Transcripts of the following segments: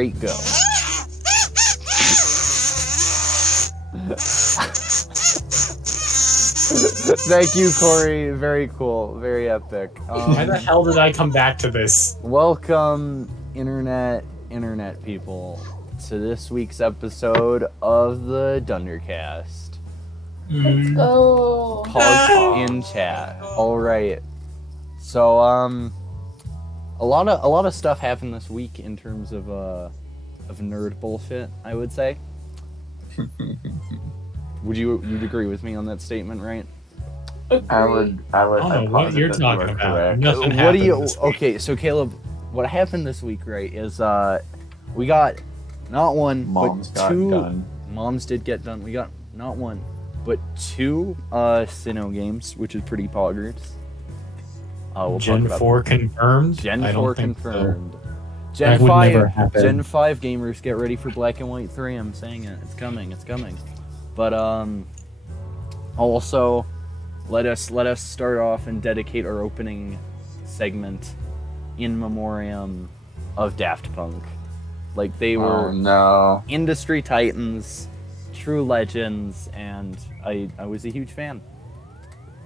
straight go. Thank you, Corey. Very cool. Very epic. Why the hell did I come back to this? Welcome, internet people, to this week's episode of the Dundercast. Let's go. Pause in chat. All right. So, a lot of stuff happened this week in terms of nerd bullshit, I would say. You'd agree with me on that statement, right? I would. I don't know what you're talking about. Nothing happened. Okay, so Caleb, what happened this week, right, is we got not one, Moms but two. got done. Moms did get done. We got not one, but two Sinnoh games, which is pretty poggers. We'll Gen 4 confirmed? Gen I 4 don't think confirmed. So. Gen That would 5, never happen. Gen 5 gamers, get ready for Black and White 3. I'm saying it. It's coming. But also, let us start off and dedicate our opening segment in memoriam of Daft Punk. Like, they were industry titans, true legends, and I was a huge fan.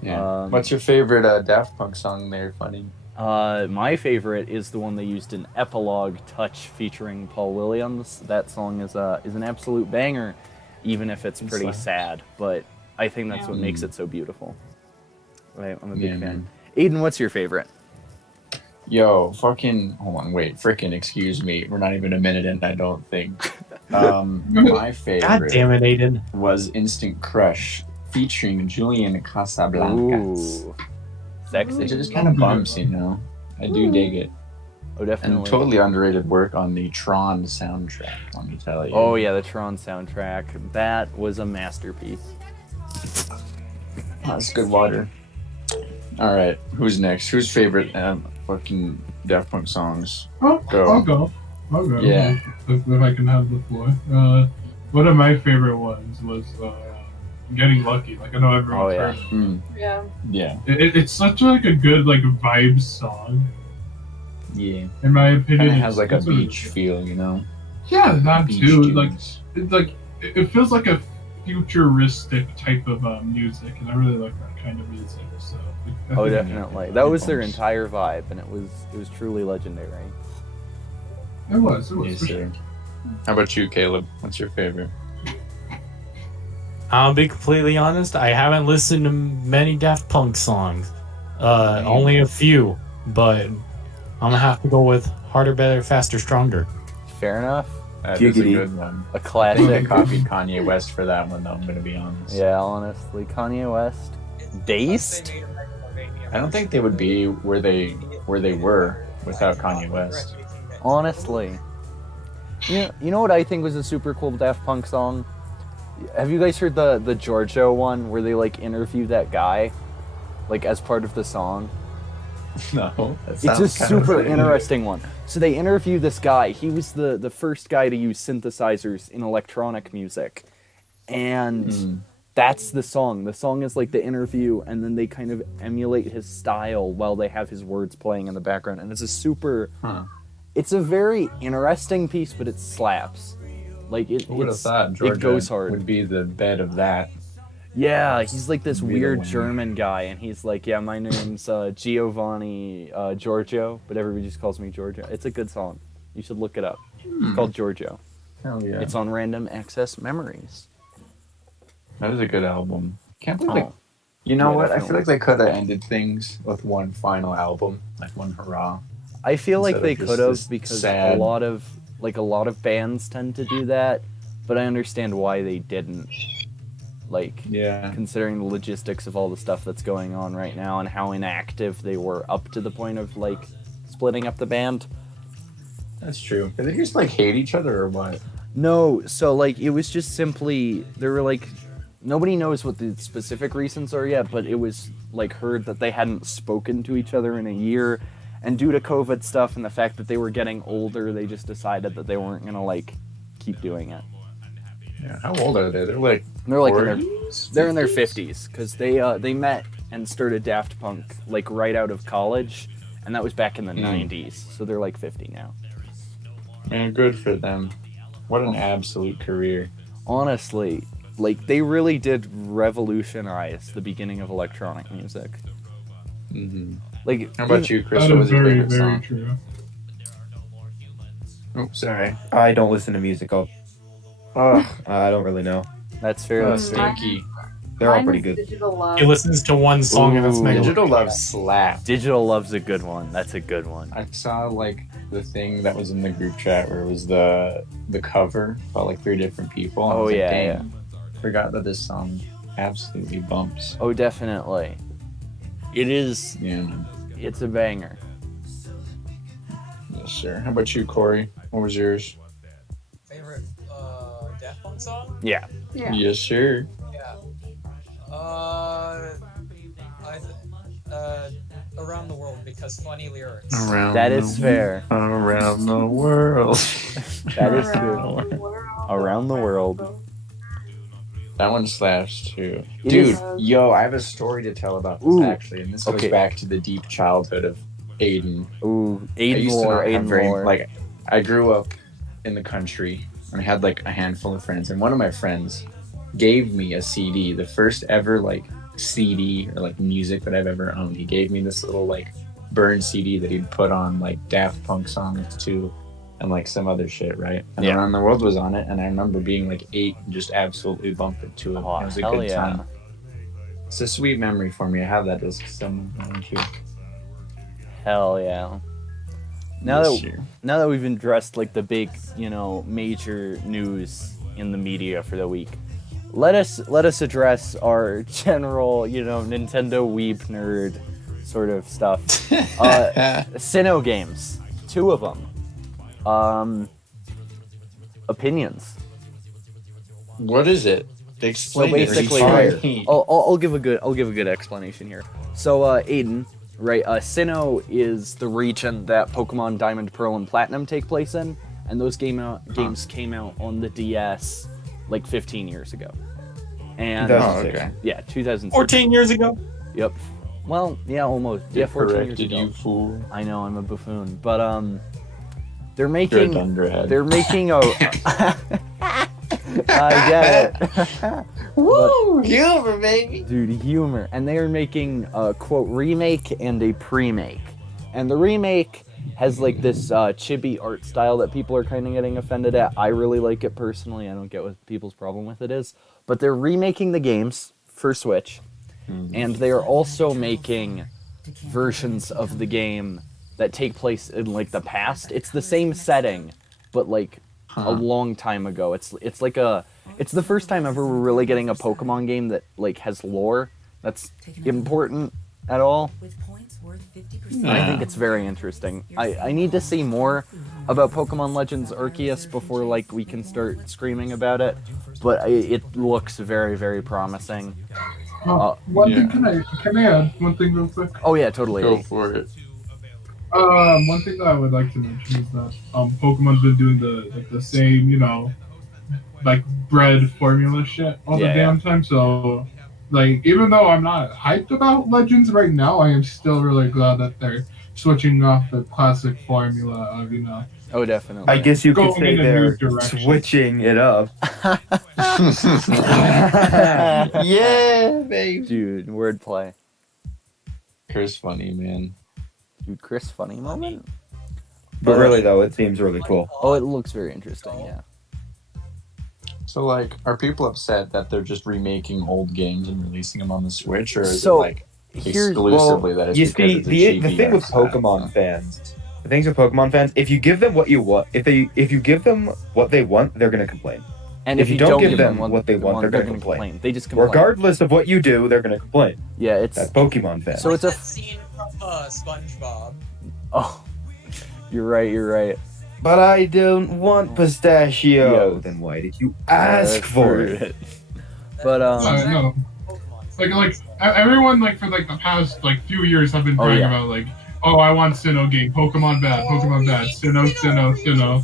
Yeah. What's your favorite Daft Punk song there, Funny? My favorite is the one they used in Epilogue, Touch, featuring Paul Williams. That song is an absolute banger, even if it's pretty sad. But I think that's what makes it so beautiful. Right, I'm a big fan. Aiden, what's your favorite? Yo, frickin' excuse me. We're not even a minute in, I don't think. My favorite God damn it, Aiden. was Instant Crush, featuring Julian Casablancas. Ooh, sexy. Which just kind of bumps, you know. I do dig it. Oh, definitely. And totally underrated work on the Tron soundtrack, let me tell you. Oh yeah, the Tron soundtrack. That was a masterpiece. That's good water. Alright, who's next? Whose favorite fucking Daft Punk songs? I'll go. Yeah. If I can have the floor. One of my favorite ones was Getting Lucky. Like, I know everyone's heard it. Yeah. Yeah. It's such like a good like vibe song. Yeah. In my opinion, It has like a beach feel, you know? Yeah, that Beach too. tunes. It feels like a futuristic type of music, and I really like that kind of music. So. Oh, definitely. That was their entire vibe, and it was truly legendary. It was. Yes, sir. How about you, Caleb? What's your favorite? I'll be completely honest, I haven't listened to many Daft Punk songs. Only a few, but I'm gonna have to go with Harder, Better, Faster, Stronger. Fair enough. That is a good one. A I think classic. I copied Kanye West for that one, though, I'm gonna be honest. Yeah, honestly, Kanye West. Dazed? I don't think they would be where they were without Kanye West. Honestly. You know what I think was a super cool Daft Punk song? Have you guys heard the Giorgio one where they like interview that guy like as part of the song? No. It's a super interesting one. So they interview this guy. He was the first guy to use synthesizers in electronic music. And that's the song. The song is like the interview, and then they kind of emulate his style while they have his words playing in the background. And it's a super... It's a very interesting piece, but it slaps. Like Who would have thought Georgia it goes hard. would be the bed of that? Yeah, he's like this Be the weird one. German guy, and he's like, yeah, my name's Giovanni Giorgio, but everybody just calls me Giorgio. It's a good song. You should look it up. It's called Giorgio. Hell yeah. It's on Random Access Memories. That is a good album. Can't believe You know Yeah, what? I definitely. feel like they could have ended things with one final album, like one hurrah. I feel like Instead they of just could have this because sad- a lot of bands tend to do that, but I understand why they didn't. Like, Yeah. considering the logistics of all the stuff that's going on right now and how inactive they were up to the point of like splitting up the band. That's true. Did they just like hate each other or what? No, so like it was just simply there were like nobody knows what the specific reasons are yet, but it was like heard that they hadn't spoken to each other in a year, and due to COVID stuff and the fact that they were getting older, they just decided that they weren't gonna like keep doing it. Yeah. How old are they? They're like They're in their 50s because they met and started Daft Punk like right out of college, and that was back in the 90s. So they're like 50 now. Man, good for them. What an absolute career. Honestly, like they really did revolutionize the beginning of electronic music. Mm-hmm. Like, How about you, Chris? That What is was your very, favorite very song? true. Oh, sorry. I don't listen to music. I don't really know. That's fair. That's fair. Stinky. They're all Mine pretty is good. Digital Love. He listens to one song and that's Ooh. Mega. Digital Love slap. Digital Love's a good one. That's a good one. I saw like the thing that was in the group chat where it was the cover about like 3 different people. And I Oh, was like, yeah, dang, forgot that this song absolutely bumps. Oh, definitely. It is. Yeah, It's a banger. yes, sir. How about you, Corey? What was yours? Favorite Daft Punk song? Yeah. Yeah. Yes, sir. Yeah. Around the World because funny lyrics. Around That is fair. Around the world. That is good. Around the world. Around the world. That one slaps too. It Dude, is- yo, I have a story to tell about this Ooh. actually, and this goes Okay. back to the deep childhood of Aiden. Ooh, I Aiden used to lore, not have Aiden very lore. like I grew up in the country and I had like a handful of friends, and one of my friends gave me a CD, the first ever like CD or like music that I've ever owned. He gave me this little like burned CD that he'd put on like Daft Punk songs too, and like some other shit, right? And Yeah. Around the World was on it, and I remember being like 8 and just absolutely bumping to it. Oh, It was a hell good yeah. time. It's a sweet memory for me. I have that disc somewhere too. Hell yeah. Now that we've addressed like the big, major news in the media for the week, let us address our general, Nintendo weeb nerd sort of stuff. Sinnoh games, 2 of them. Opinions. What is it? Explain So basically, it. Right. I'll give a good explanation here. So, Aiden, right? Sinnoh is the region that Pokemon Diamond, Pearl, and Platinum take place in, and those games came out on the DS like 15 years ago. And 2006. okay. yeah, 2006. 14 years ago. Yep. Well, yeah, almost. Yeah, 14 years Corrected ago. you, fool. I know I'm a buffoon, but they're You're a making dunderhead. they're making a. I get it. Woo! Humor, baby. Dude, humor. And they are making a, quote, remake and a pre-make. And the remake has, like, this chibi art style that people are kind of getting offended at. I really like it personally. I don't get what people's problem with it is. But they're remaking the games for Switch. And they are also making versions of the game that take place in, like, the past. It's the same setting, but, like, a long time ago. It's the first time ever we're really getting a Pokemon game that like has lore that's important at all. And I think it's very interesting. I need to see more about Pokemon Legends Arceus before like we can start screaming about it, but it looks very, very promising. One thing can I add one thing real quick? Oh yeah, totally. Go for it. One thing that I would like to mention is that Pokemon's been doing the same, like bread formula shit all the Yeah, damn time. So, like, even though I'm not hyped about Legends right now, I am still really glad that they're switching off the classic formula of, Oh, definitely. I guess you could Going say in a they're new direction. switching it up. Yeah, baby. Dude, wordplay. Chris funny, man. Dude, Chris funny moment. But really, though, it seems really cool. Oh, it looks very interesting. Yeah. So, like, are people upset that they're just remaking old games and releasing them on the Switch, or is So, it like Here's exclusively that it's You because see, of the the cheapy thing with art style? Pokemon fans, if you give them what you want, if you give them what they want, they're gonna complain. And If you don't give them what they want, they're gonna complain. They just complain. Regardless of what you do, they're gonna complain. Yeah, it's That's Pokemon fans. So it's a that scene from SpongeBob. oh. You're right. But I don't want pistachio. Yeah. Then why did you ask for it? But no. Pokemon. Like everyone for the past few years have been Oh, crying yeah. about I want Sinnoh game, Pokemon bad, Sinnoh.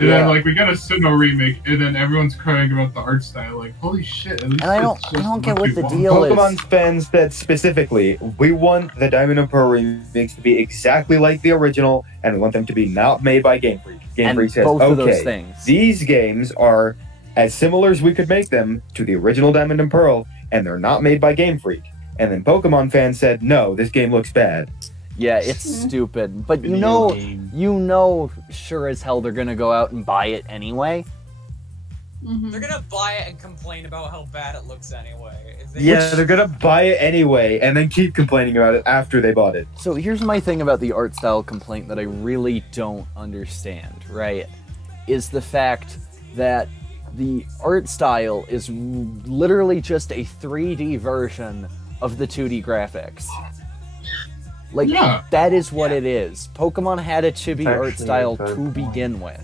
And Yeah. then like we get a Sinnoh remake, and then everyone's crying about the art style. Like, holy shit! At least And I don't get what the deal is. Pokemon fans said specifically, we want the Diamond and Pearl remakes to be exactly like the original, and we want them to be not made by Game Freak. Game And Freak says, both of those okay, things. these games are as similar as we could make them to the original Diamond and Pearl, and they're not made by Game Freak. And then Pokemon fans said, no, this game looks bad. Yeah, it's stupid. But you know, sure as hell they're gonna go out and buy it anyway. They're gonna buy it and complain about how bad it looks anyway. They're gonna buy it anyway, and then keep complaining about it after they bought it. So here's my thing about the art style complaint that I really don't understand, right? Is the fact that the art style is literally just a 3D version of the 2D graphics. Like, that is what it is. Pokemon had a chibi art style to begin with.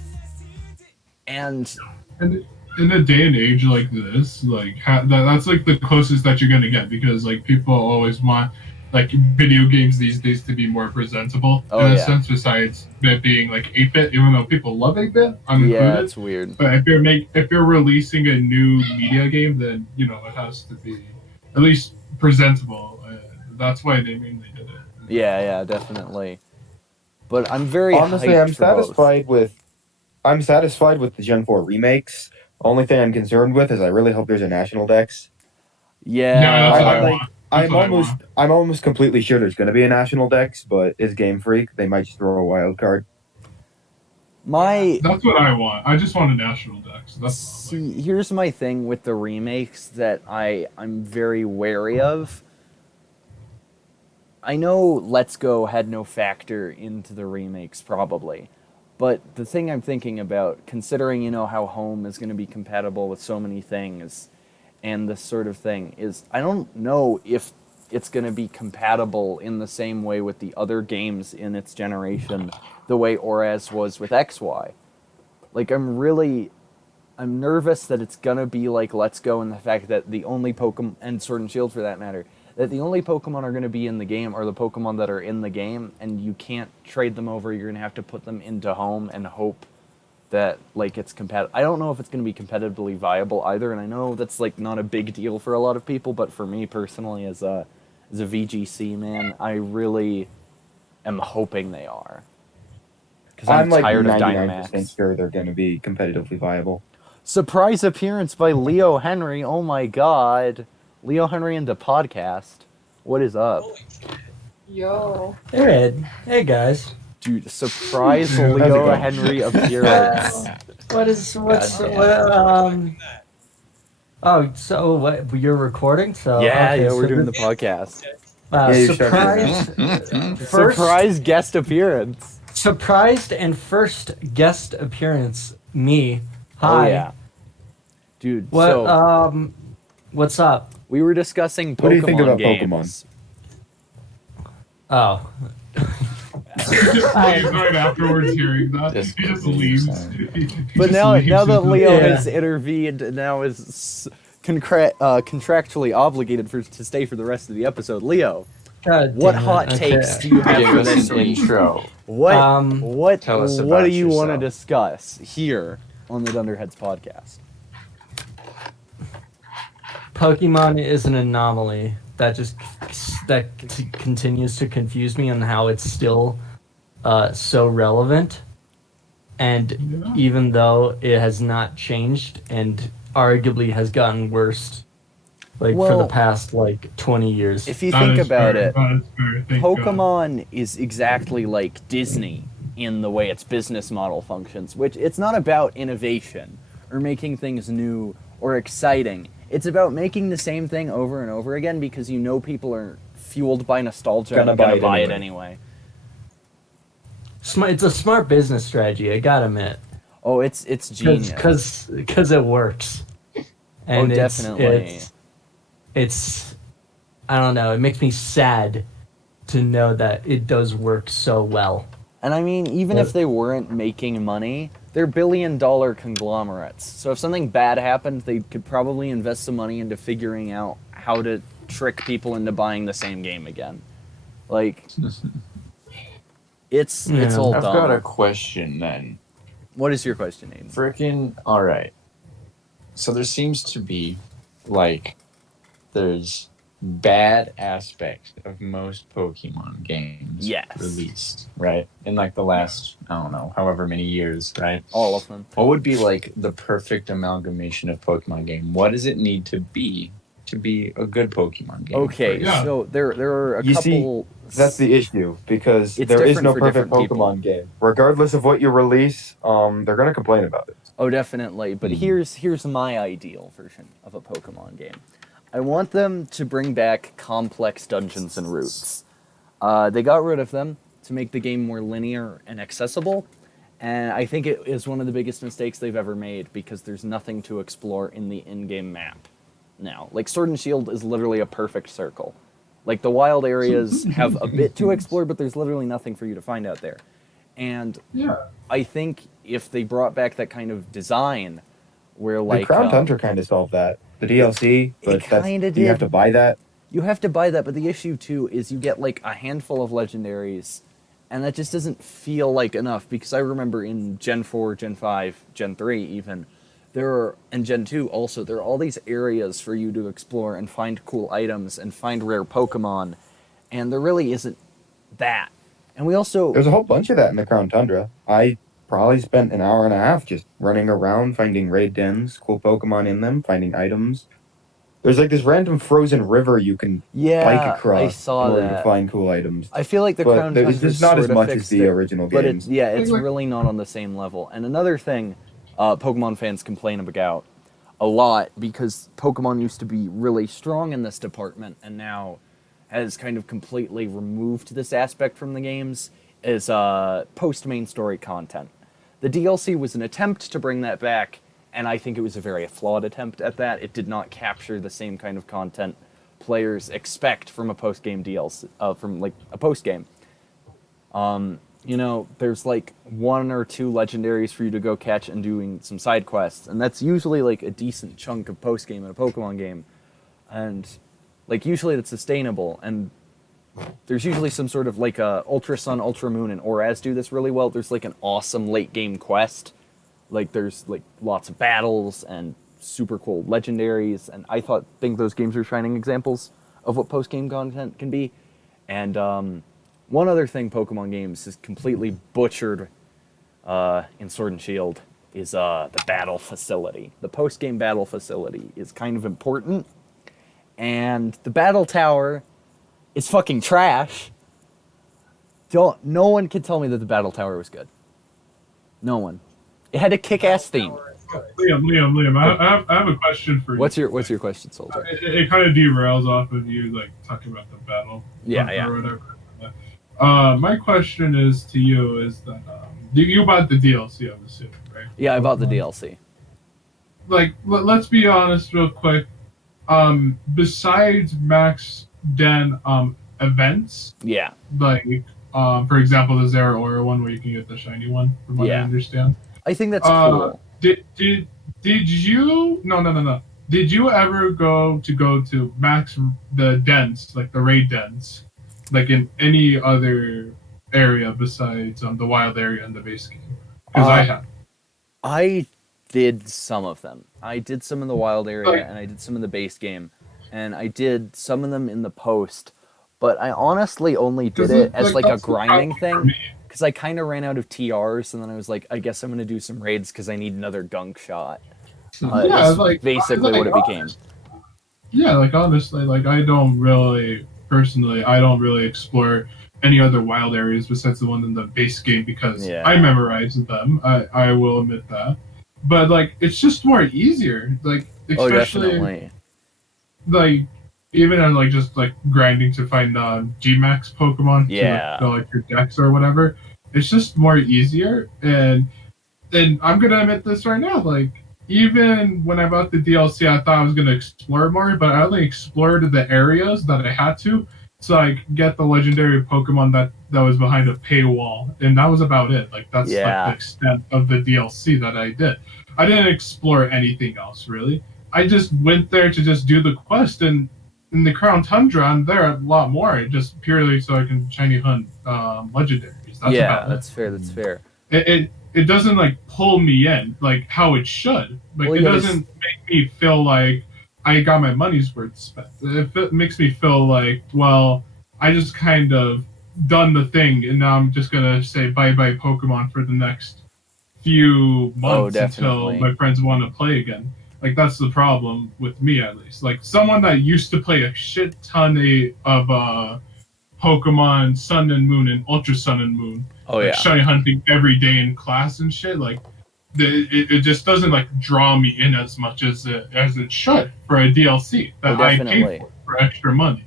And in a day and age like this, like that's like the closest that you're gonna get, because like people always want like video games these days to be more presentable in a sense, besides it being like 8-bit, even though people love 8-bit. Yeah, it's weird. But if you're releasing a new media game, then you know it has to be at least presentable. That's why they mainly did it. Yeah, definitely. But I'm very honestly, I'm satisfied with the Gen 4 remakes. Only thing I'm concerned with is I really hope there's a national dex. Yeah, I'm almost completely sure there's going to be a national dex, but it's Game Freak. They might just throw a wild card. That's what I want. I just want a national dex. Here's my thing with the remakes that I'm very wary of. I know Let's Go had no factor into the remakes, probably. But the thing I'm thinking about, considering, you know, how Home is going to be compatible with so many things, and this sort of thing, is I don't know if it's going to be compatible in the same way with the other games in its generation, the way ORAS was with XY. Like, I'm nervous that it's going to be like Let's Go, and the fact that the only Pokemon, and Sword and Shield for that matter, that the only Pokemon are going to be in the game are the Pokemon that are in the game, and you can't trade them over. You're going to have to put them into Home and hope that, like, it's compatible. I don't know if it's going to be competitively viable either, and I know that's, like, not a big deal for a lot of people, but for me personally, as a VGC man, I really am hoping they are. Because I'm like tired of 99% Dynamax. sure they're going to be competitively viable. Surprise appearance by Leo Henry. Oh my god. Leo Henry into podcast. What is up? Yo. Hey, Ed. Hey, guys. Dude, surprise Leo Henry appearance. Oh, so what? You're recording? So Yeah, we're doing the podcast. Surprise guest appearance. Surprised and first guest appearance. Me. Hi. Oh, yeah. Dude, what's up? We were discussing Pokemon What do you think about games. Pokemon? Oh. Just leaves right afterwards hearing that. He just leaves. But now that Leo has intervened, now is contractually obligated to stay for the rest of the episode. Leo, what hot takes do you have for this intro? What do you want to discuss here on the Dunderheads podcast? Pokemon is an anomaly that continues to confuse me on how it's still so relevant, and even though it has not changed and arguably has gotten worse for the past 20 years. If you think about it, Pokemon is exactly like Disney in the way its business model functions, which it's not about innovation or making things new or exciting. It's about making the same thing over and over again because you know people are fueled by nostalgia and gonna buy it anyway. It's a smart business strategy, I gotta admit. Oh, it's genius. Because it works. And definitely. It's I don't know, it makes me sad to know that it does work so well. And I mean, even if they weren't making money, they're billion-dollar conglomerates. So if something bad happened, they could probably invest some money into figuring out how to trick people into buying the same game again. Like, it's all I've dumb. got a question then. What is your question, Aiden? Freaking all right. So there seems to be like there's bad aspects of most Pokemon games released, right? In like the last, I don't know, however many years, right? All of them. What would be like the perfect amalgamation of Pokemon game? What does it need to be a good Pokemon game? Okay, so there are a couple. That's the issue, because there is no perfect Pokemon game. Regardless of what you release, they're gonna complain about it. Oh, definitely. But here's my ideal version of a Pokemon game. I want them to bring back complex dungeons and routes. They got rid of them to make the game more linear and accessible, and I think it is one of the biggest mistakes they've ever made, because there's nothing to explore in the in-game map now. Like, Sword and Shield is literally a perfect circle. Like, the wild areas have a bit to explore, but there's literally nothing for you to find out there. And I think if they brought back that kind of design, where like the Crown Tundra kind of solved that. The DLC, but you have to buy that. You have to buy that, but the issue too is you get like a handful of legendaries, and that just doesn't feel like enough. Because I remember in Gen 4, Gen 5, Gen 3 even, and Gen 2 also, there are all these areas for you to explore and find cool items and find rare Pokemon, and there really isn't that. And we also... There's a whole bunch of that in the Crown Tundra. I probably spent an hour and a half just running around, finding raid dens, cool Pokemon in them, finding items. There's like this random frozen river you can bike across I saw in order that. to find cool items. I feel like the Crown Tundra it's not as much as the original games. But it's really not on the same level. And another thing Pokemon fans complain about a lot, because Pokemon used to be really strong in this department and now has kind of completely removed this aspect from the games, is post-main story content. The DLC was an attempt to bring that back, and I think it was a very flawed attempt at that. It did not capture the same kind of content players expect from a post-game DLC, from like a post-game. You know, there's like 1 or 2 legendaries for you to go catch and doing some side quests, and that's usually like a decent chunk of post-game in a Pokemon game. And like usually that's sustainable, and there's usually some sort of like Ultra Sun, Ultra Moon, and Oraz do this really well. There's like an awesome late game quest. Like there's like lots of battles and super cool legendaries, and I think those games are shining examples of what post game content can be. And one other thing Pokemon games has completely butchered in Sword and Shield is the battle facility. The post game battle facility is kind of important, and the battle tower is fucking trash. No one can tell me that the battle tower was good. No one. It had a kick-ass theme. Liam, I have a question for you. What's your question, Soldier? It kind of derails off of you like talking about the battle. Or whatever. My question is to you is that you bought the DLC, I'm assuming, right? Yeah, I bought the DLC. Like, let's be honest real quick. Besides Max Den events, like for example the Zera Aura one where you can get the shiny one, from what I understand. I think that's cool. Did you no did you ever go to Max the dens, like the raid dens, like in any other area besides the wild area and the base game? Because I have. I did some of them. I did some in the wild area, and I did some in the base game, and I did some of them in the post, but I honestly only did it as like a grinding thing, because I kind of ran out of TRs, and then I was like, I guess I'm going to do some raids because I need another gunk shot. That's basically what it became. Yeah, like honestly, like I don't really explore any other wild areas besides the one in the base game because I memorized them. I will admit that. But like it's just more easier. Like especially like even on like just like grinding to find G-Max Pokemon to like your decks or whatever. It's just more easier, and I'm gonna admit this right now, like even when I bought the DLC I thought I was gonna explore more, but I only explored the areas that I had to like get the legendary Pokemon that was behind a paywall, and that was about it. Like that's like the extent of the DLC that I did. I didn't explore anything else really. I just went there to just do the quest, and in the Crown Tundra I'm there a lot more, just purely so I can shiny hunt legendaries. That's about that's fair. That's fair. it doesn't like pull me in like how it should. Like it doesn't make me feel like I got my money's worth spent. It makes me feel like, well, I just kind of done the thing, and now I'm just gonna say bye-bye Pokemon for the next few months until my friends want to play again. Like that's the problem with me, at least. Like someone that used to play a shit ton of Pokemon Sun and Moon and Ultra Sun and Moon, shiny hunting every day in class and shit. Like it just doesn't like draw me in as much as it should for a DLC that I pay for extra money.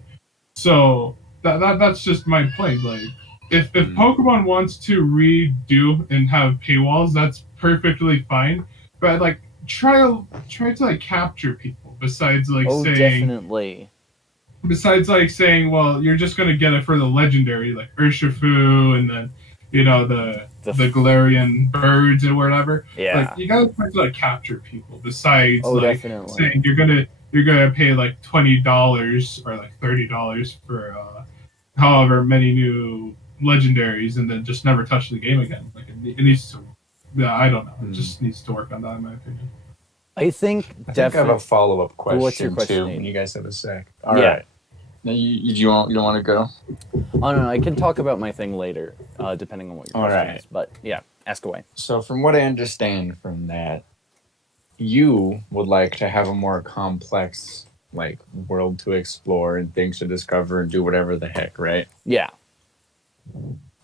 So that's just my point. Like if Pokemon wants to redo and have paywalls, that's perfectly fine. But like try to like capture people besides like saying besides like saying, well, you're just gonna get it for the legendary like Urshifu and then the Galarian birds or whatever. Yeah. Like you gotta try to like capture people besides saying you're gonna pay like $20 or like $30 for however many new legendaries and then just never touch the game again. Like it needs to. Yeah, I don't know. It just needs to work on that, in my opinion. I think I have a follow-up question, what's your question too. When you guys have a sec. All right. Now you don't want to go? Oh no, I can talk about my thing later, depending on what your question is. But yeah, ask away. So from what I understand from that, you would like to have a more complex like world to explore and things to discover and do whatever the heck, right? Yeah.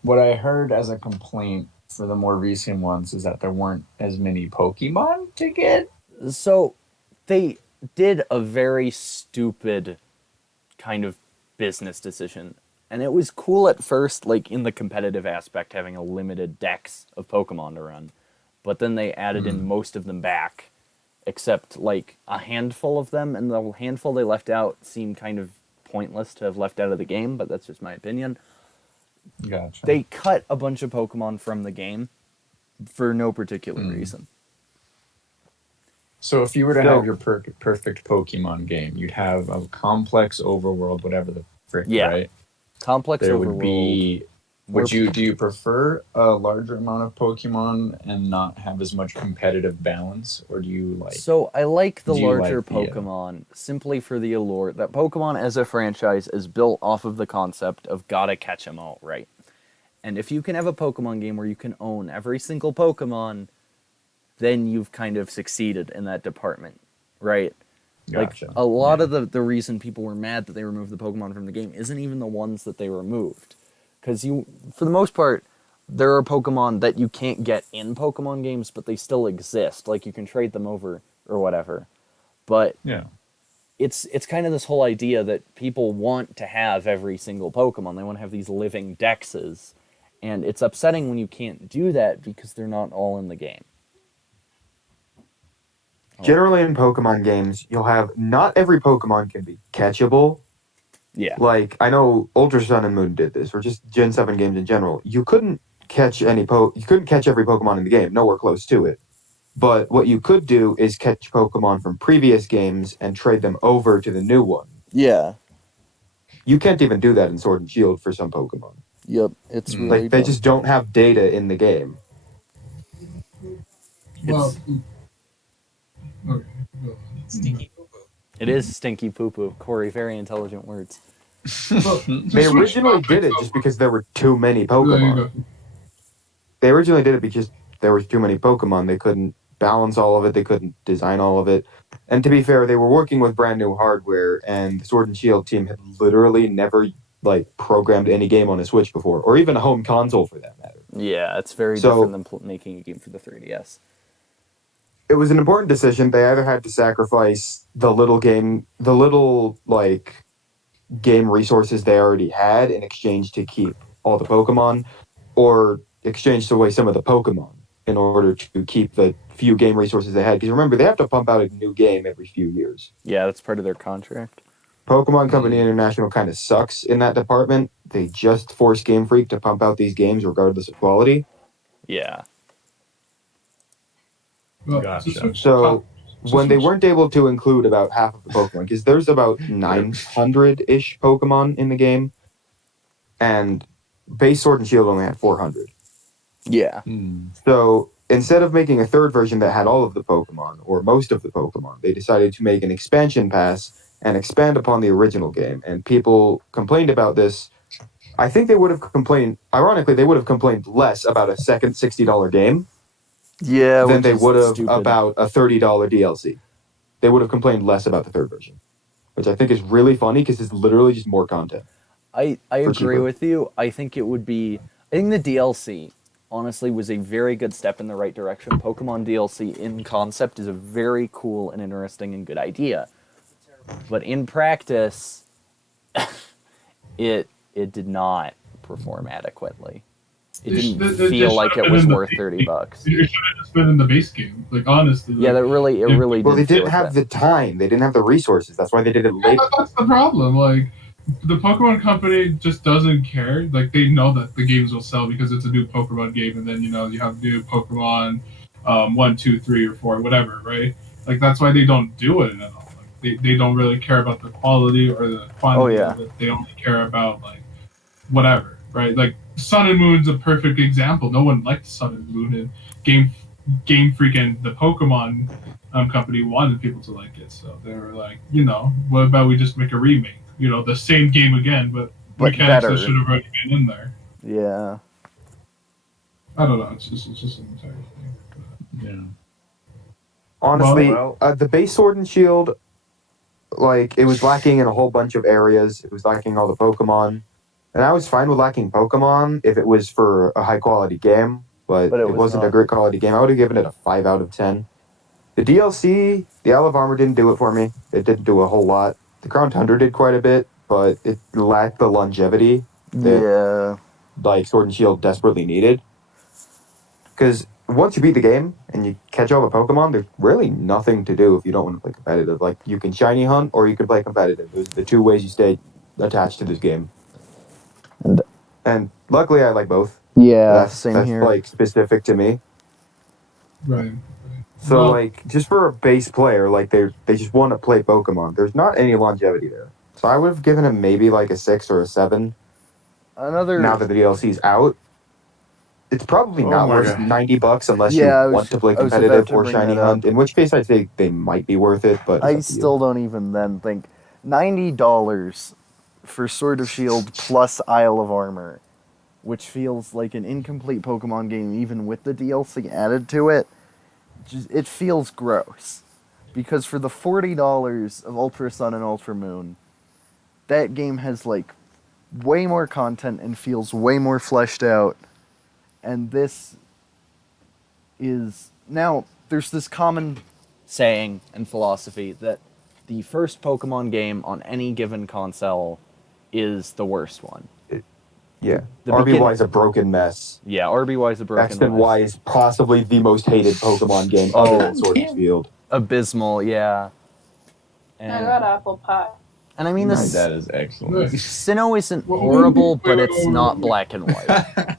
What I heard as a complaint for the more recent ones is that there weren't as many Pokemon to get. So they did a very stupid kind of business decision. And it was cool at first, like in the competitive aspect, having a limited dex of Pokemon to run. But then they added in most of them back, except like a handful of them. And the handful they left out seemed kind of pointless to have left out of the game, but that's just my opinion. Gotcha. They cut a bunch of Pokemon from the game for no particular reason. So if you were to have your perfect Pokemon game, you'd have a complex overworld, whatever the frick, right? Complex there overworld. Would be. Do you prefer a larger amount of Pokemon and not have as much competitive balance, or do you like? So I like the larger Pokemon simply for the allure that Pokemon as a franchise is built off of the concept of gotta catch 'em all, right? And if you can have a Pokemon game where you can own every single Pokemon, then you've kind of succeeded in that department, right? Gotcha. Like a lot of the reason people were mad that they removed the Pokemon from the game isn't even the ones that they removed. Because for the most part, there are Pokemon that you can't get in Pokemon games, but they still exist. Like you can trade them over or whatever. But it's kind of this whole idea that people want to have every single Pokemon. They want to have these living dexes. And it's upsetting when you can't do that because they're not all in the game. Generally in Pokemon games, you'll have not every Pokemon can be catchable. Yeah. Like, I know Ultra Sun and Moon did this, or just Gen 7 games in general. You couldn't catch every Pokemon in the game, nowhere close to it. But what you could do is catch Pokemon from previous games and trade them over to the new one. Yeah. You can't even do that in Sword and Shield for some Pokemon. Yep, it's really like they just don't have data in the game. Stinky poo poo. It is stinky poo poo. Corey, very intelligent words. They originally did it just because there were too many Pokemon. They originally did it because there was too many Pokemon. They couldn't balance all of it. They couldn't design all of it. And to be fair, they were working with brand new hardware, and the Sword and Shield team had literally never programmed any game on a Switch before, or even a home console for that matter. Yeah, it's very different than making a game for the 3DS. It was an important decision. They either had to sacrifice the little game resources they already had in exchange to keep all the Pokemon, or exchange away some of the Pokemon in order to keep the few game resources they had. Because remember, they have to pump out a new game every few years. Yeah, that's part of their contract. Pokemon Company International kind of sucks in that department. They just force Game Freak to pump out these games regardless of quality. Yeah. Gotcha. So when they weren't able to include about half of the Pokemon, because there's about 900-ish Pokemon in the game, and base Sword and Shield only had 400. Yeah. So instead of making a third version that had all of the Pokemon, or most of the Pokemon, they decided to make an expansion pass and expand upon the original game. And people complained about this. I think they would have complained, ironically, they would have complained less about a second $60 game than they would have about a $30 DLC. They would have complained less about the third version, which I think is really funny because it's literally just more content. I agree with you. I think the DLC honestly was a very good step in the right direction. Pokemon DLC in concept is a very cool and interesting and good idea. But in practice, it did not perform adequately. It didn't feel like it was worth $30. It should have just been in the base game, like honestly. Yeah, it really. Well, they didn't have the time. They didn't have the resources. That's why they did it late. Yeah, that's the problem. Like, the Pokemon company just doesn't care. Like, they know that the games will sell because it's a new Pokemon game, and then you have new Pokemon 1, 2, 3, or 4, whatever, right? Like, that's why they don't do it at all. Like, they don't really care about the quality or the quantity. Oh, yeah. Of it. They only care about like whatever, right? Like, Sun and Moon's a perfect example. No one liked Sun and Moon, and Game Freak and the Pokemon company wanted people to like it, so they were like, what about we just make a remake? The same game again, but mechanics that should have already been in there. Yeah. I don't know. It's just an entire thing. Yeah. Honestly, the base Sword and Shield, like, it was lacking in a whole bunch of areas. It was lacking all the Pokemon. And I was fine with lacking Pokemon if it was for a high-quality game, but it wasn't a great quality game. I would have given it a 5 out of 10. The DLC, the Isle of Armor didn't do it for me. It didn't do a whole lot. The Crown Tundra did quite a bit, but it lacked the longevity that like Sword and Shield desperately needed. Because once you beat the game and you catch all the Pokemon, there's really nothing to do if you don't want to play competitive. Like, you can shiny hunt or you can play competitive. Those are the two ways you stay attached to this game. And luckily, I like both. Yeah, that's like specific to me. Right. So like, just for a base player, like they just want to play Pokemon. There's not any longevity there. So I would have given him maybe like a 6 or a 7. Now that the DLC's out, it's probably not worth $90 unless you want to play competitive or shiny hunt. In which case, I'd say they might be worth it. But I still don't even then think $90 for Sword of Shield plus Isle of Armor, which feels like an incomplete Pokemon game even with the DLC added to it. It feels gross. Because for the $40 of Ultra Sun and Ultra Moon, that game has like way more content and feels way more fleshed out. And this is... Now, there's this common saying and philosophy that the first Pokemon game on any given console is the worst one. RBY is a broken mess. Yeah, RBY is a broken mess. X and Y is possibly the most hated Pokemon game other than Sword and Shield. Abysmal, yeah. And I got apple pie. And I mean, that is excellent. Sinnoh isn't horrible, but it's not black and white.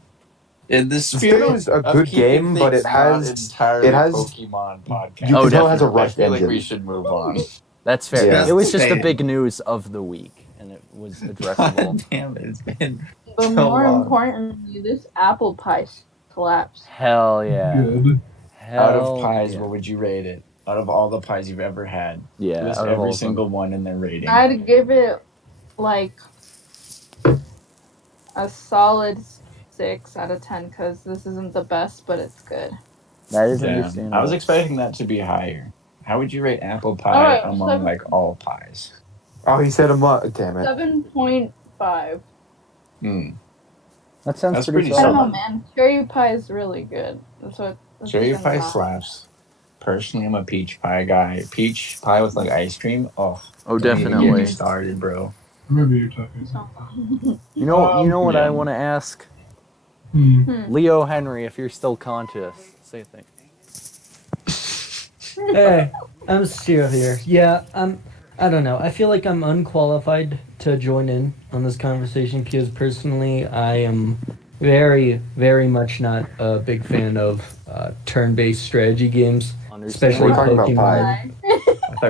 Sinnoh is a good game, but it has Pokemon podcast. You can tell it has a rush engine. I feel engine. like we should move on. That's fair. Yeah. It was just the big news of the week, and it was addressable. Damn it, it's been But more importantly, this apple pie slaps. Hell yeah. Good. Out of pies, what would you rate it? Out of all the pies you've ever had. Yeah. List every single one in their rating. I'd give it like a solid 6 out of 10 because this isn't the best, but it's good. That is understandable. I was expecting that to be higher. How would you rate apple pie among like all pies? Oh, he said damn it. 7.5. That sounds That's pretty I don't know, solid. man. Cherry pie is really good. That's Cherry pie slaps. Personally, I'm a peach pie guy. Peach pie with like ice cream. Oh, Definitely. Get me started, bro. I remember you talking about. You know what I want to ask? Leo Henry, if you're still conscious, say a thing. Hey, I'm Cyril here. Yeah, I don't know. I feel like I'm unqualified to join in on this conversation because personally I am very, very much not a big fan of turn-based strategy games, especially We're talking about Pokemon. pie. I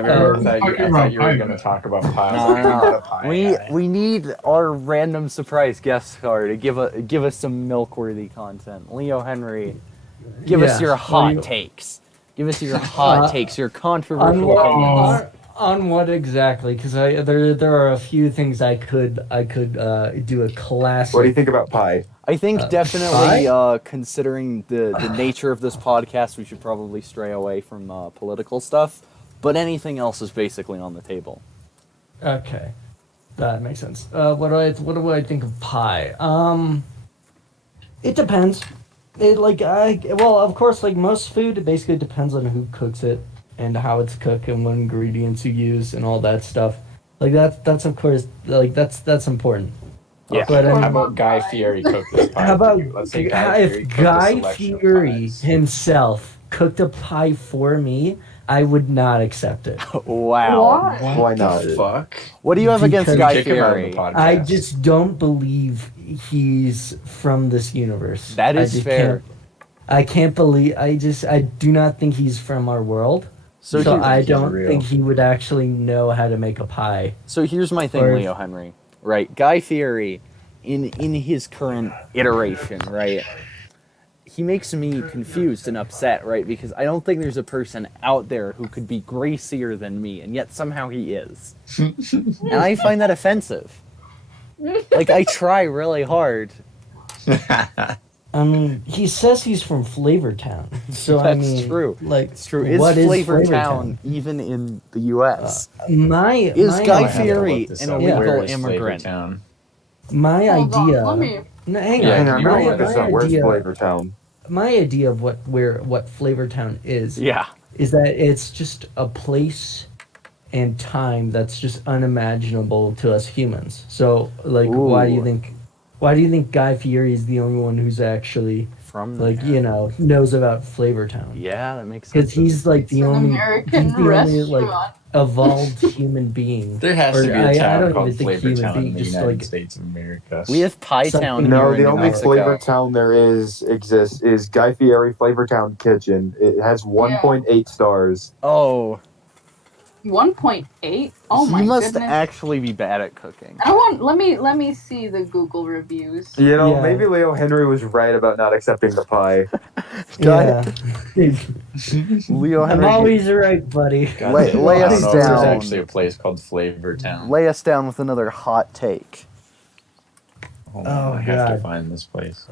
thought you were going to talk about pies. No. We need our random surprise guest star to give us some milk-worthy content. Leo Henry, Give us your What hot do you- takes. Give us your hot takes, your controversial on, opinions. on what exactly? Because there are a few things I could do a classic. What do you think about pie? I think pie? definitely, considering the nature of this podcast, we should probably stray away from political stuff. But anything else is basically on the table. Okay, that makes sense. What do I think of pie? It depends. Well, of course, like most food, it basically depends on who cooks it and how it's cooked and what ingredients you use and all that stuff. Like that's of course that's important. Yeah. But How about Guy Fieri cook this pie? how about Let's say Guy Fieri if cooked a Guy selection of Fieri pies. himself cooked a pie for me, I would not accept it. Wow. Why? Why not? The fuck? What do you have against Because- Guy Kick him out of Fieri? the podcast. I just don't believe he's from this universe. That I is just fair. I can't believe. I do not think he's from our world. So So here- I he's don't real. think he would actually know how to make a pie. So here's my thing, Or- Leo Henry. Right, Guy Fieri, in his current iteration, right, he makes me confused and upset, right, because I don't think there's a person out there who could be gracier than me, and yet somehow he is. And I find that offensive. Like, I try really hard. I mean, he says he's from Flavortown. So I That's mean, true. Like, It's true. Is what is Flavortown even in the U.S.? My Is my Guy I have to Fieri look this an up. illegal Where is immigrant? Flavortown? my Hold on, idea. let me. No, hang Yeah, on. Hang on, I'm you gonna know look this up. Where's idea, Flavortown? my idea of what Flavortown is Yeah. is that it's just a place and time that's just unimaginable to us humans. So, like, why do you Ooh. think Guy Fieri is the only one who's actually From like there. knows about Flavortown? Yeah, that makes sense. Because he's like the It's an only American he's the only restaurant. like evolved human being. There has Or to be I a town don't called even think human Flavortown being, in the just United like- States of America. We have Pie Something- Town No, here in the New only Mexico. flavor town there exists is Guy Fieri Flavortown Kitchen. It has 1.8 stars. Oh, 1.8. Oh my you must goodness. actually be bad at cooking. I want. Let me see the Google reviews. You know, Yeah. maybe Leo Henry was right about not accepting the pie. Yeah. Leo I'm Henry, always right, buddy. God Lay- damn, lay I us don't know if there's down. actually a place called Flavortown. lay us down with another hot take. Hold Oh, on, I have to God. find this place.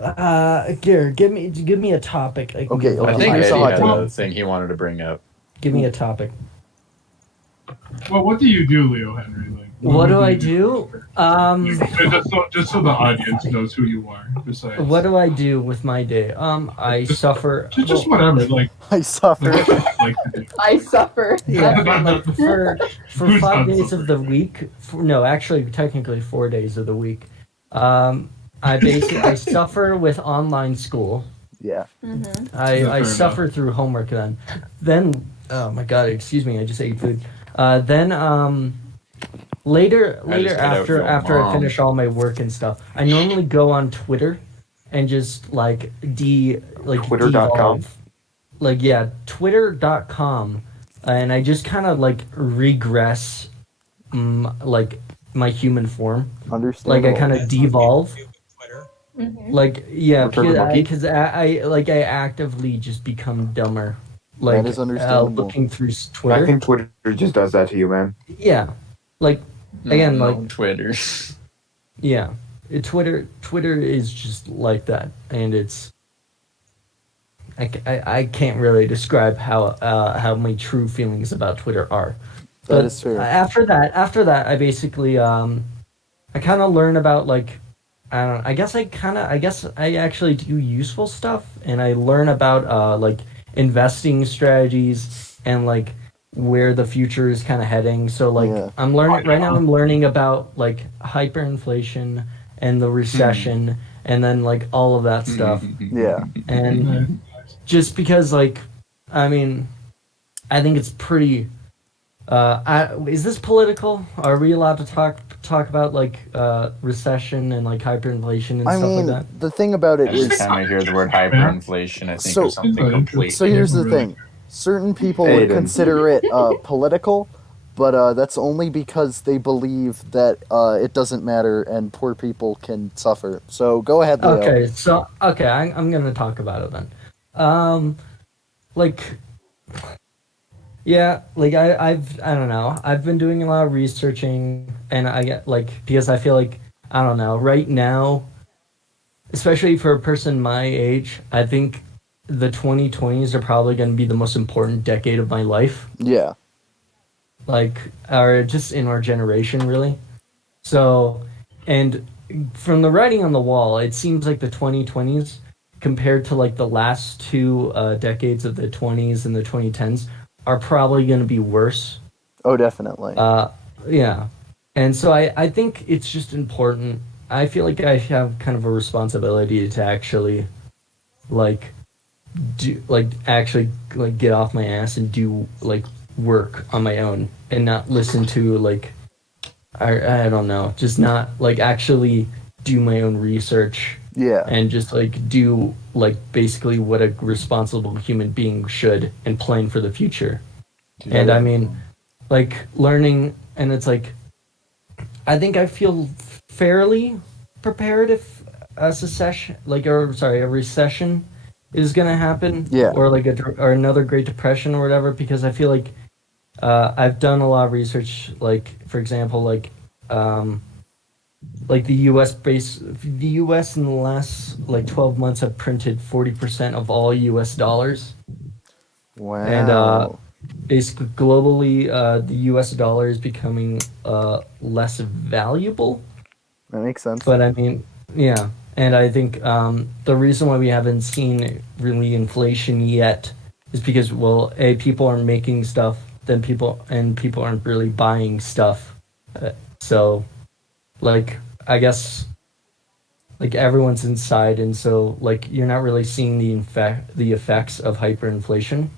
Garrett, give me a topic. I can Okay, go I okay, on. think here's a Eddie hot had take. another thing he wanted to bring up. Give me a topic. Well, what do you do, Leo Henry? Like, What do I do? Just so the audience knows who you are. Besides, What do I do with my day? I suffer. Just well, whatever. Like, I suffer. like to do. I suffer. Yeah, like for Who's 5 not days of the week. No, actually, technically 4 days of the week. I suffer with online school. Yeah. Mm-hmm. I Fair suffer through homework then oh my god, excuse me, I just ate food. Then later I just got out after your after I mom. finish all my work and stuff, I normally go on Twitter and just like Twitter.com? devolve. Like yeah, twitter.com, and I just kind of like regress like my human form. Understandable. Like I kind of devolve. Twitter. Mm-hmm. Like yeah, Return the monkey? because I actively just become dumber. Like That is understandable. looking through I Twitter. think Twitter just does that to you, man. Yeah, like again, No, like Twitter. yeah, Twitter is just like that, and it's I can't really describe how my true feelings about Twitter are. That But is fair. After that, I basically I kind of learn about like I don't know, I guess I actually do useful stuff, and I learn about like investing strategies and like where the future is kind of heading. So like Yeah. I'm learning right now. I'm learning about like hyperinflation and the recession, and then like all of that stuff. Yeah. And just because like I mean I think it's pretty is this political? Are we allowed to talk about like recession and like hyperinflation and I stuff mean, like that? the thing about it Every is, time I hear the word hyperinflation, I think So- of something complete. so here's the thing. Certain people would Aiden. consider it political, but that's only because they believe that it doesn't matter and poor people can suffer. So go ahead, Leo. Okay, so I'm gonna talk about it then. Like, yeah, like I don't know. I've been doing a lot of researching, and I get like because I feel like I don't know right now, especially for a person my age, I think the 2020s are probably going to be the most important decade of my life. Yeah. Like, or just in our generation, really. So, and from the writing on the wall, it seems like the 2020s compared to like the last two decades of the 20s and the 2010s are probably going to be worse. Oh, definitely. Yeah. And so I think it's just important. I feel like I have kind of a responsibility to actually like actually get off my ass and do like work on my own and not listen to like I don't know, just not like actually do my own research. Yeah. And just like do like basically what a responsible human being should and plan for the future. And I mean, like learning, and it's like, I think I feel fairly prepared if a recession is gonna happen. Yeah. Or like or another Great Depression or whatever, because I feel like I've done a lot of research, like for example, like the U.S. in the last like 12 months have printed 40% of all U.S. dollars. Wow. And basically globally, the U.S. dollar is becoming less valuable. That makes sense. But I mean, yeah. And I think the reason why we haven't seen really inflation yet is because, well, people aren't making stuff, then people aren't really buying stuff. So, like, I guess, like, everyone's inside, and so, like, you're not really seeing the effects of hyperinflation.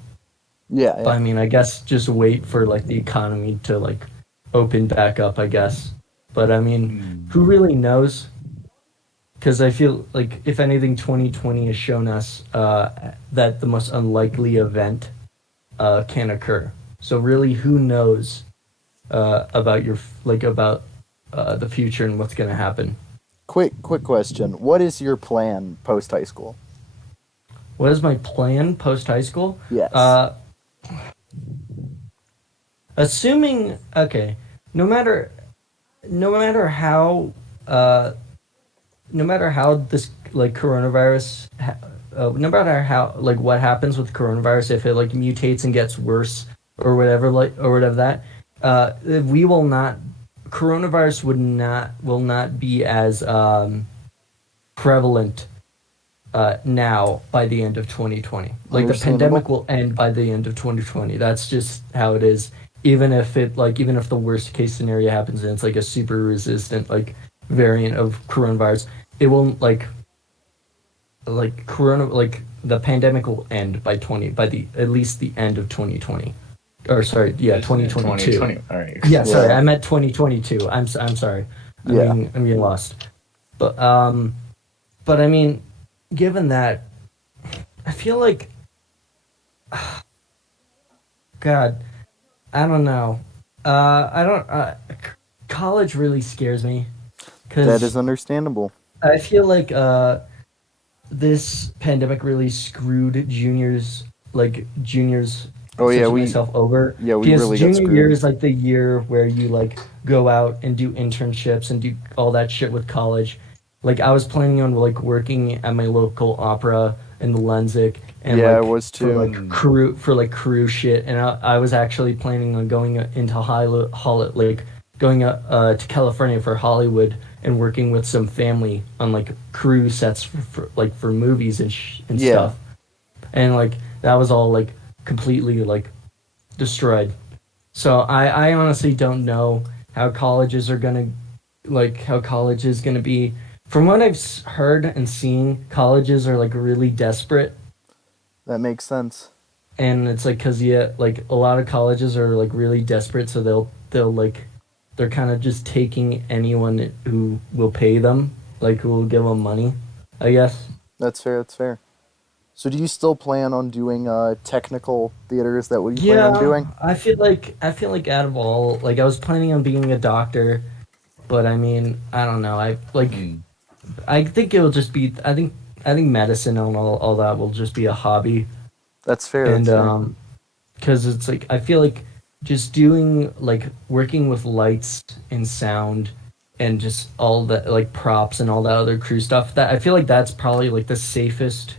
Yeah. But I mean, I guess just wait for, like, the economy to, like, open back up, I guess. But I mean, who really knows? Because I feel like, if anything, 2020 has shown us that the most unlikely event can occur. So really, who knows about the future and what's going to happen? Quick question. What is your plan post high school? What is my plan post high school? Yes. Assuming, okay, no matter how this like coronavirus, no matter how like what happens with coronavirus, if it like mutates and gets worse or whatever, coronavirus will not be as prevalent now by the end of 2020. Like the pandemic will end by the end of 2020. That's just how it is. Even if the worst case scenario happens and it's like a super resistant like variant of coronavirus, it won't the pandemic will end by at least the end of 2020. Or sorry, yeah, 2022. 2020. All right. Yeah, sorry, I meant 2022. I'm sorry. I'm getting lost. But I mean, given that, I feel like, God, I don't know. College really scares me. That is understandable. I feel like this pandemic really screwed juniors. Oh yeah, myself over. Yeah, we because really got screwed. Junior year is like the year where you like go out and do internships and do all that shit with college. Like I was planning on like working at my local opera in the Lensic, and I was too. For crew shit, and I was actually planning on going into going to California for Hollywood and working with some family on like crew sets for movies and stuff, and like that was all like completely like destroyed. So I honestly don't know how college is gonna be. From what I've heard and seen, colleges are like really desperate. That makes sense. And it's like because like a lot of colleges are like really desperate, so they're kind of just taking anyone who will pay them, like who will give them money, I guess. That's fair. So do you still plan on doing technical theater? Is that what you plan on doing? I feel like out of all, like I was planning on being a doctor, but I mean, I don't know. I think it'll just be, I medicine and all that will just be a hobby. That's fair. And because it's like I feel like just doing like working with lights and sound and just all that like props and all that other crew stuff, that I feel like that's probably like the safest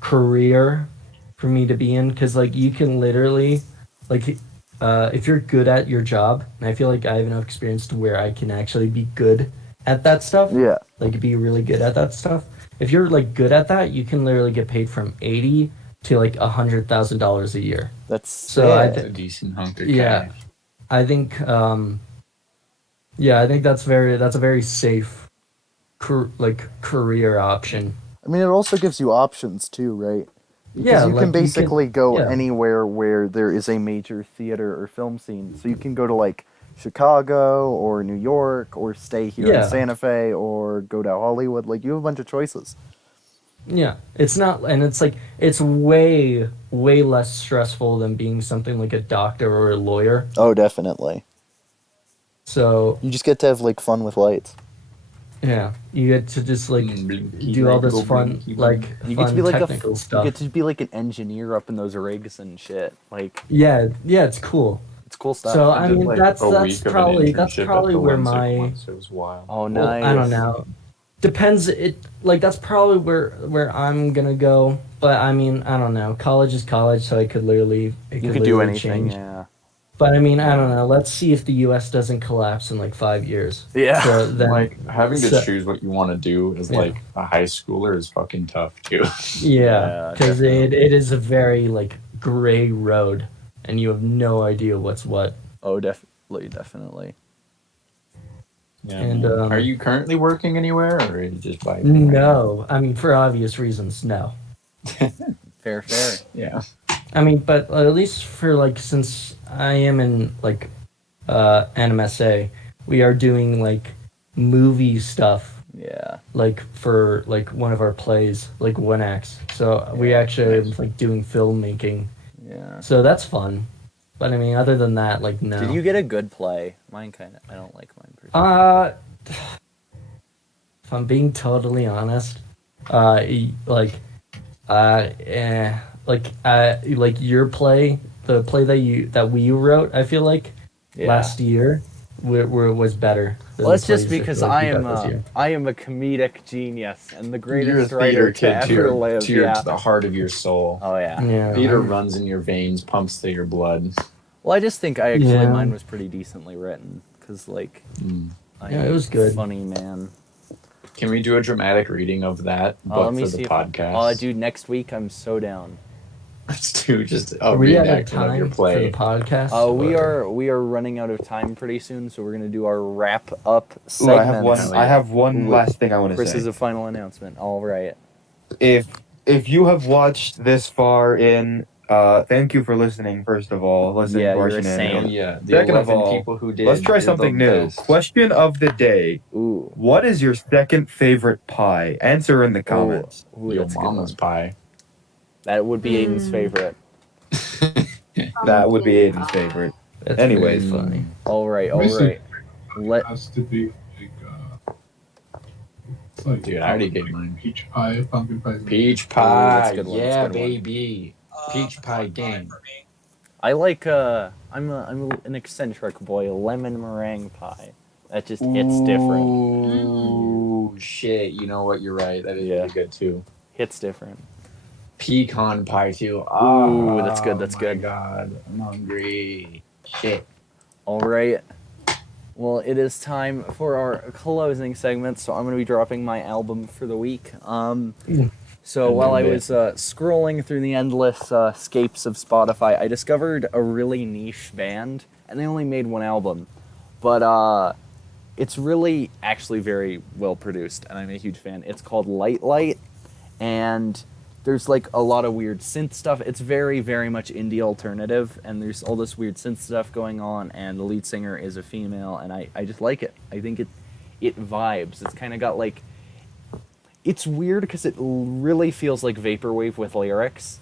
career for me to be in, because like you can literally like if you're good at your job, and I feel like I have enough experience to where I can actually be good at that stuff. Yeah. Like be really good at that stuff. If you're like good at that, you can literally get paid from 80 to like $100,000 a year. That's so a decent hunk of cash. I think I think that's a very safe career option. I mean, it also gives you options too, right? Because you can basically go anywhere where there is a major theater or film scene. So you can go to like Chicago or New York, or stay here in Santa Fe, or go to Hollywood. Like, you have a bunch of choices. Yeah, it's not, and it's like it's way less stressful than being something like a doctor or a lawyer. Oh, definitely. So you just get to have like fun with lights. Yeah, you get to just like do all this fun like you get to be like technical stuff. You get to be like an engineer up in those rigs and shit. Like it's cool. It's cool stuff. So I mean, that's probably where my it was wild. Oh, nice. I don't know. Depends. That's probably where I'm gonna go. But I mean, I don't know. College is college, so it could literally do anything. Change. Yeah. But I mean, I don't know. Let's see if the U.S. doesn't collapse in like 5 years. Yeah. So then, like having to choose what you want to do as like a high schooler is fucking tough too. Yeah, because it is a very like gray road, and you have no idea what's what. Oh, definitely. Yeah. And are you currently working anywhere, or are you just vibing? No, I mean, for obvious reasons, no. Fair. Yeah. I mean, but at least for like, since I am in like NMSA, we are doing like movie stuff. Yeah. Like for like one of our plays, like 1X. So we actually are like doing filmmaking. Yeah. So that's fun. But I mean, other than that, like, no. Did you get a good play? Mine I don't like mine personally. If I'm being totally honest, like your play, the play that we wrote, I feel like last year was better. Well, it's just because I am a comedic genius and the greatest writer to ever live. To the heart of your soul. Oh yeah. Theater runs in your veins, pumps through your blood. Well, I just think mine was pretty decently written, because like, it was good. Funny man. Can we do a dramatic reading of that book for the podcast? Dude, next week I'm so down. Let's do just a reenactment of your play for the podcast. We are running out of time pretty soon, so we're gonna do our wrap up segment. I have one last thing I want to say. Chris is a final announcement. All right. If you have watched this far in, thank you for listening. First of all, listening to our shenanigans. Second of all, people who did, let's try something new. Best. Question of the day. Ooh. What is your second favorite pie? Answer in the comments. Your mama's pie. That would be Aiden's favorite. That would be Aiden's favorite. That's Anyways, funny. All right. Has to be like dude, I already gave mine. Peach pie, pumpkin pie. Peach pie, that's a good one. yeah, That's a good one. baby. Peach pie gang. I like I'm an eccentric boy. Lemon meringue pie. That just hits different. Ooh, shit. You know what? You're right. That is really good too. Hits different. Pecan pie too. Ooh, that's good. That's good. Oh my god, I'm hungry. Shit. All right. Well, it is time for our closing segment, so I'm going to be dropping my album for the week. So while I was scrolling through the endless scapes of Spotify, I discovered a really niche band, and they only made one album. But it's really actually very well produced, and I'm a huge fan. It's called Light, and there's like a lot of weird synth stuff. It's very, very much indie alternative, and there's all this weird synth stuff going on, and the lead singer is a female, and I just like it. I think it vibes. It's kind of got like... It's weird because it really feels like vaporwave with lyrics,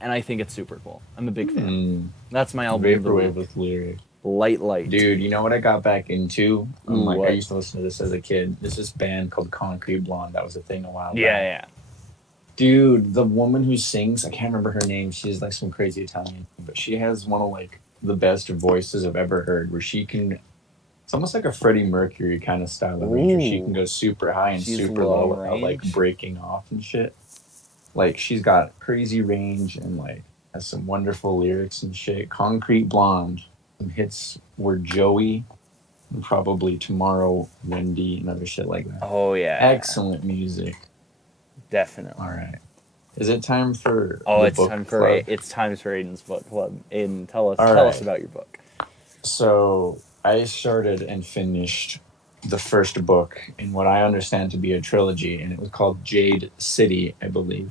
and I think it's super cool. I'm a big fan. That's my album. Vaporwave with lyrics. Light. Dude, you know what I got back into? What? I used to listen to this as a kid. There's this band called Concrete Blonde. That was a thing a while back. Yeah. Dude, the woman who sings, I can't remember her name. She's like some crazy Italian, but she has one of like the best voices I've ever heard. Where she can, it's almost like a Freddie Mercury kind of style of range. Where she can go super high and super low without like breaking off and shit. Like she's got crazy range and like has some wonderful lyrics and shit. Concrete Blonde. Some hits were Joey and probably Tomorrow, Wendy, and other shit like that. Oh yeah. Excellent music. Definitely. All right. Is it time for it's time for Aiden's book club. Aiden, tell us about your book. So I started and finished the first book in what I understand to be a trilogy, and it was called Jade City, I believe.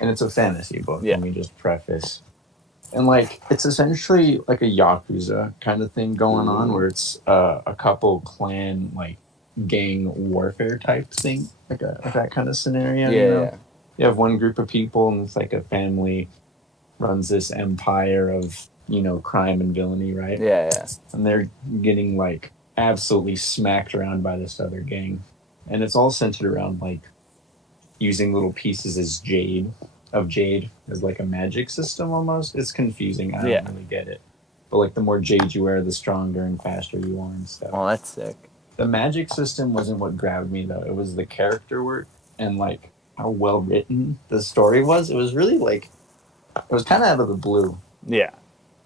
And it's a fantasy book, let me just preface. And like it's essentially like a Yakuza kind of thing going on, where it's a couple clan like gang warfare type thing, like that kind of scenario. Yeah, you know? You have one group of people, and it's like a family runs this empire of crime and villainy, right? Yeah. And they're getting like absolutely smacked around by this other gang, and it's all centered around like using little pieces as jade as like a magic system almost. It's confusing. I don't really get it. But like the more jade you wear, the stronger and faster you are and stuff. Oh, that's sick. The magic system wasn't what grabbed me though. It was the character work and like how well written the story was. It was really like, it was kind of out of the blue. Yeah.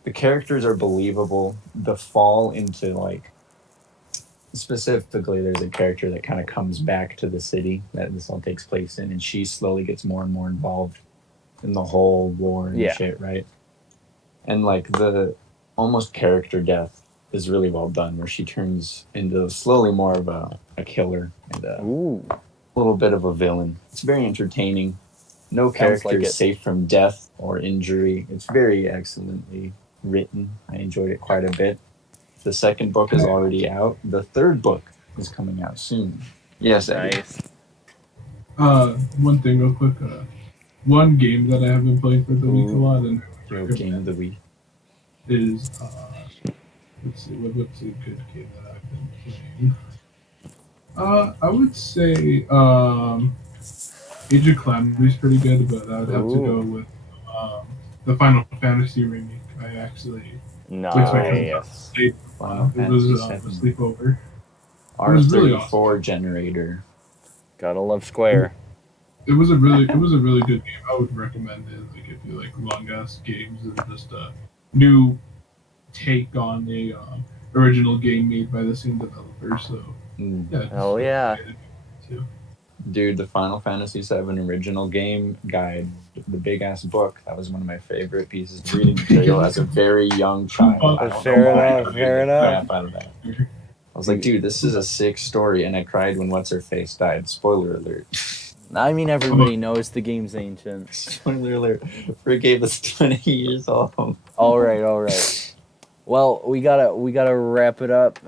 The characters are believable. The fall into like, specifically there's a character that kind of comes back to the city that this all takes place in, and she slowly gets more and more involved in the whole war and shit, right? And like the almost character death is really well done, where she turns into slowly more of a killer and a little bit of a villain. It's very entertaining. No character is safe from death or injury. It's very excellently written. I enjoyed it quite a bit. The second book is already out. The third book is coming out soon. Yes, nice. One thing real quick. One game that I have been playing for the week a lot, and game of the week is let's see, what's a good game that I've been playing? I would say Age of Calamity is pretty good, but I would have to go with the Final Fantasy remake. I actually nice. It was a sleepover. R34 really awesome. generator. Gotta love Square. It was a really good game. I would recommend it. Like if you like long ass games and just a new take on a original game made by the same developer. So hell yeah. Dude, the Final Fantasy VII original game guide, the big ass book, that was one of my favorite pieces of reading material as a very young child. Fair enough. Out of that. I was like, dude, this is a sick story, and I cried when What's Her Face died. Spoiler alert. I mean, everybody knows the game's ancient. Spoiler alert. For a game that's 20 years old. All right. Well, we gotta wrap it up.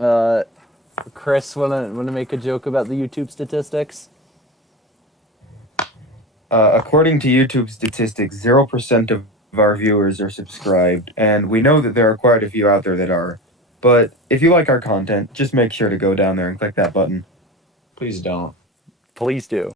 Chris, wanna make a joke about the YouTube statistics? According to YouTube statistics, 0% of our viewers are subscribed, and we know that there are quite a few out there that are. But if you like our content, just make sure to go down there and click that button. Please don't. Please do.